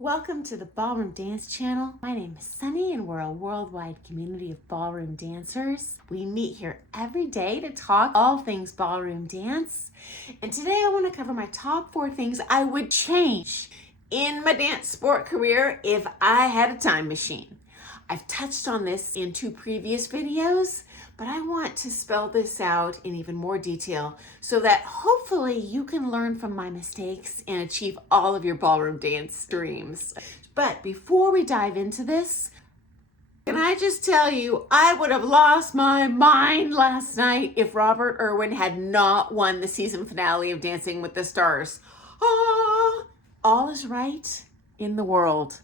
Welcome to the Ballroom Dance Channel. My name is Sunny and we're a worldwide community of ballroom dancers. We meet here every day to talk all things ballroom dance. And today I want to cover my top 4 things I would change in my dance sport career if I had a time machine. I've touched on this in 2 previous videos, but I want to spell this out in even more detail so that hopefully you can learn from my mistakes and achieve all of your ballroom dance dreams. But before we dive into this, can I just tell you, I would have lost my mind last night if Robert Irwin had not won the season finale of Dancing with the Stars. All is right in the world.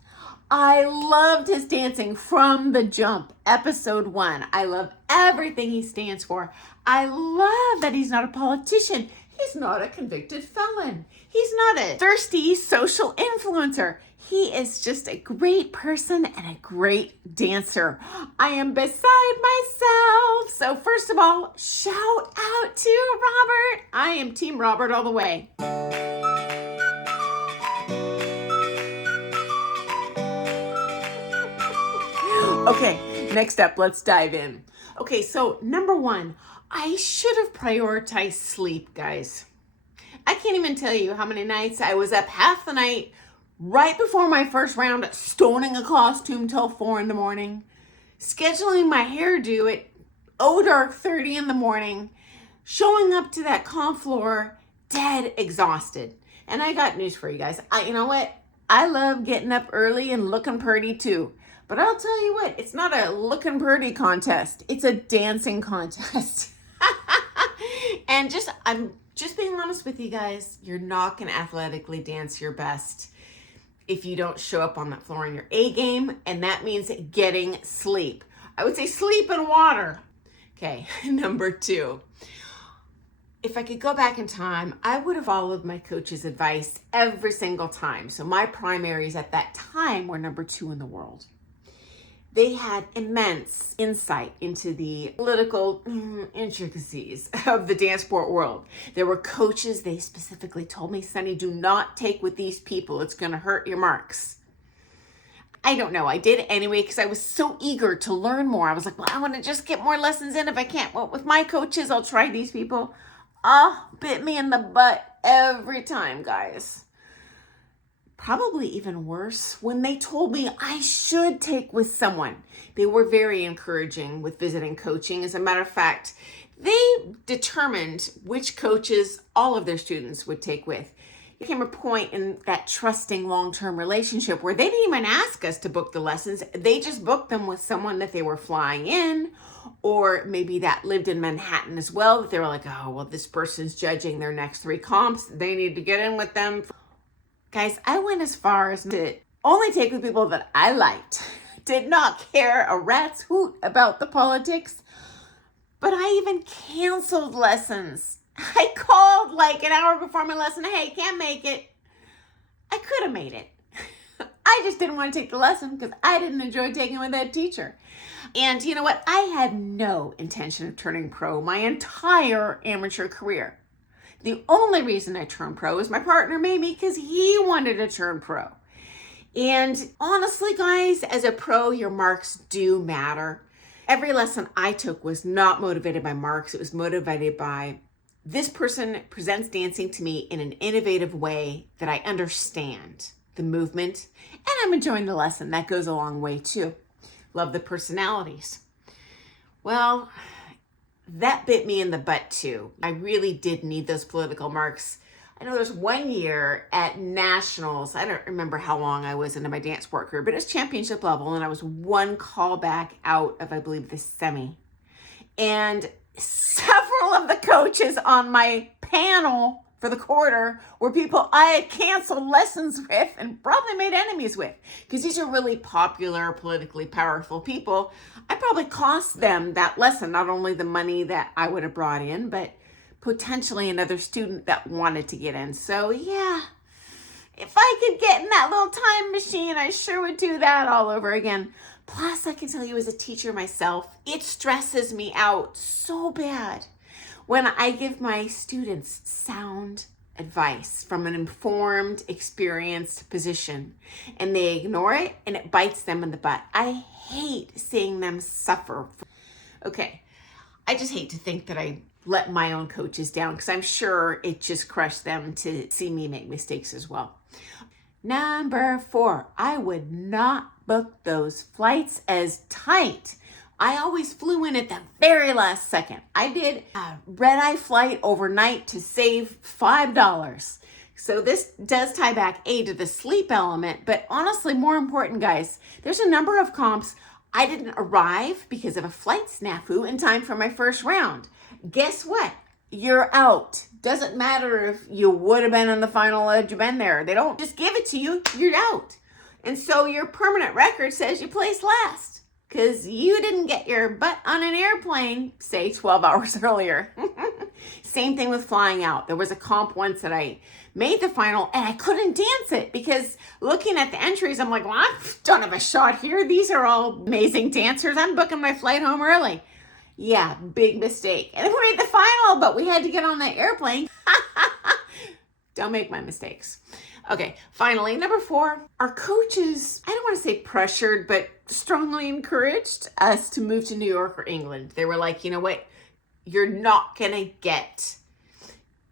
I loved his dancing from the jump, episode 1. I love everything he stands for. I love that he's not a politician. He's not a convicted felon. He's not a thirsty social influencer. He is just a great person and a great dancer. I am beside myself. So first of all, shout out to Robert. I am Team Robert all the way. Okay, next up, let's dive in. Okay, so number 1, I should have prioritized sleep, guys. I can't even tell you how many nights I was up half the night right before my first round, stoning a costume till 4 in the morning, scheduling my hairdo at dark 30 in the morning, showing up to that comp floor dead exhausted. And I got news for you guys. You know what? I love getting up early and looking pretty too. But I'll tell you what, it's not a looking pretty contest. It's a dancing contest. And I'm just being honest with you guys. You're not going to athletically dance your best if you don't show up on that floor in your A game. And that means getting sleep. I would say sleep and water. Okay, number 2. If I could go back in time, I would have followed my coach's advice every single time. So my primaries at that time were number 2 in the world. They had immense insight into the political intricacies of the dance sport world. There were coaches, they specifically told me, Sunny, do not take with these people. It's going to hurt your marks. I don't know. I did it anyway because I was so eager to learn more. I was like, well, I want to just get more lessons in if I can't. Well, with my coaches, I'll try these people. Bit me in the butt every time, guys. Probably even worse, when they told me I should take with someone. They were very encouraging with visiting coaching. As a matter of fact, they determined which coaches all of their students would take with. There came a point in that trusting long-term relationship where they didn't even ask us to book the lessons. They just booked them with someone that they were flying in, or maybe that lived in Manhattan as well. They were like, oh, well, this person's judging their next 3 comps. They need to get in with them. Guys, I went as far as to only take with people that I liked. Did not care a rat's hoot about the politics. But I even canceled lessons. I called like an hour before my lesson. Hey, can't make it. I could have made it. I just didn't want to take the lesson because I didn't enjoy taking it with that teacher. And you know what? I had no intention of turning pro my entire amateur career. The only reason I turned pro is my partner made me because he wanted to turn pro. And honestly, guys, as a pro, your marks do matter. Every lesson I took was not motivated by marks. It was motivated by this person presents dancing to me in an innovative way that I understand the movement, and I'm enjoying the lesson. That goes a long way too. Love the personalities. Well, that bit me in the butt too. I really did need those political marks. I know there's one year at nationals, I don't remember how long I was into my dance sport career, but it was championship level and I was 1 call back out of, I believe, the semi. And several of the coaches on my panel for the quarter were people I had canceled lessons with and probably made enemies with, because these are really popular, politically powerful people. I probably cost them that lesson, not only the money that I would have brought in, but potentially another student that wanted to get in. So yeah, if I could get in that little time machine, I sure would do that all over again. Plus, I can tell you as a teacher myself, it stresses me out so bad when I give my students sound advice from an informed, experienced position, and they ignore it, and it bites them in the butt. I hate seeing them suffer. Okay, I just hate to think that I let my own coaches down, because I'm sure it just crushed them to see me make mistakes as well. Number 4, I would not book those flights as tight. I always flew in at the very last second. I did a red-eye flight overnight to save $5. So this does tie back to the sleep element, but honestly, more important, guys, there's a number of comps I didn't arrive because of a flight snafu in time for my first round. Guess what? You're out. Doesn't matter if you would have been on the final had you been there. They don't just give it to you. You're out. And so your permanent record says you placed last because you didn't get your butt on an airplane, say 12 hours earlier. Same thing with flying out. There was a comp once that I made the final and I couldn't dance it because looking at the entries, I'm like, well, I don't have a shot here. These are all amazing dancers. I'm booking my flight home early. Yeah, big mistake. And then we made the final, but we had to get on that airplane. Don't make my mistakes. Okay, finally, number 4, our coaches, I don't want to say pressured, but strongly encouraged us to move to New York or England. They were like, you know what? You're not going to get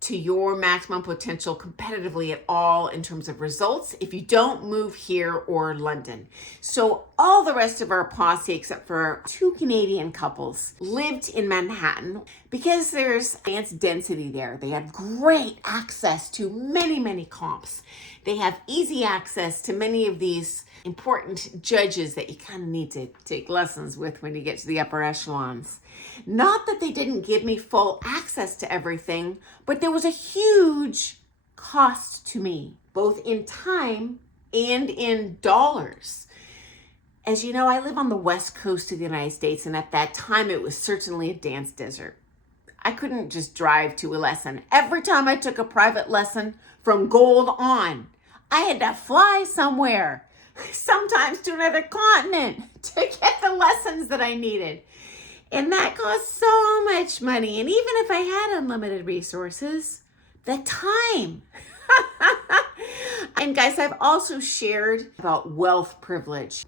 to your maximum potential competitively at all in terms of results if you don't move here or London. So all the rest of our posse, except for 2 Canadian couples, lived in Manhattan because there's dance density there. They have great access to many, many comps. They have easy access to many of these important judges that you kind of need to take lessons with when you get to the upper echelons. Not that they didn't give me full access to everything, but there was a huge cost to me, both in time and in dollars. As you know, I live on the west coast of the United States, and at that time it was certainly a dance desert. I couldn't just drive to a lesson. Every time I took a private lesson from gold on, I had to fly somewhere, sometimes to another continent, to get the lessons that I needed. And that cost so much money. And even if I had unlimited resources, the time. And guys, I've also shared about wealth privilege.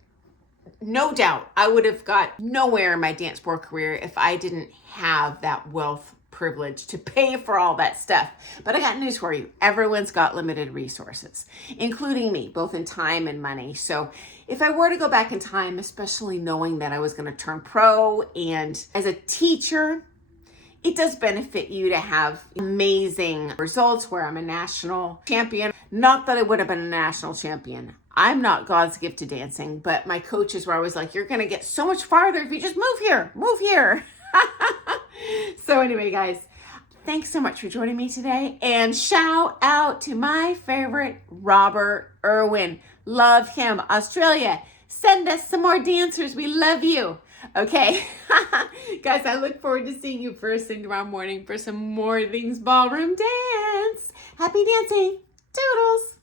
No doubt, I would have got nowhere in my dance sport career if I didn't have that wealth privilege to pay for all that stuff. But I got news for you. Everyone's got limited resources, including me, both in time and money. So if I were to go back in time, especially knowing that I was going to turn pro and as a teacher, it does benefit you to have amazing results where I'm a national champion. Not that I would have been a national champion. I'm not God's gift to dancing, but my coaches were always like, you're going to get so much farther if you just move here, move here. So anyway, guys, thanks so much for joining me today. And shout out to my favorite, Robert Irwin. Love him. Australia, send us some more dancers. We love you. Okay. Guys, I look forward to seeing you first thing tomorrow morning for some more Things Ballroom Dance. Happy dancing. Toodles.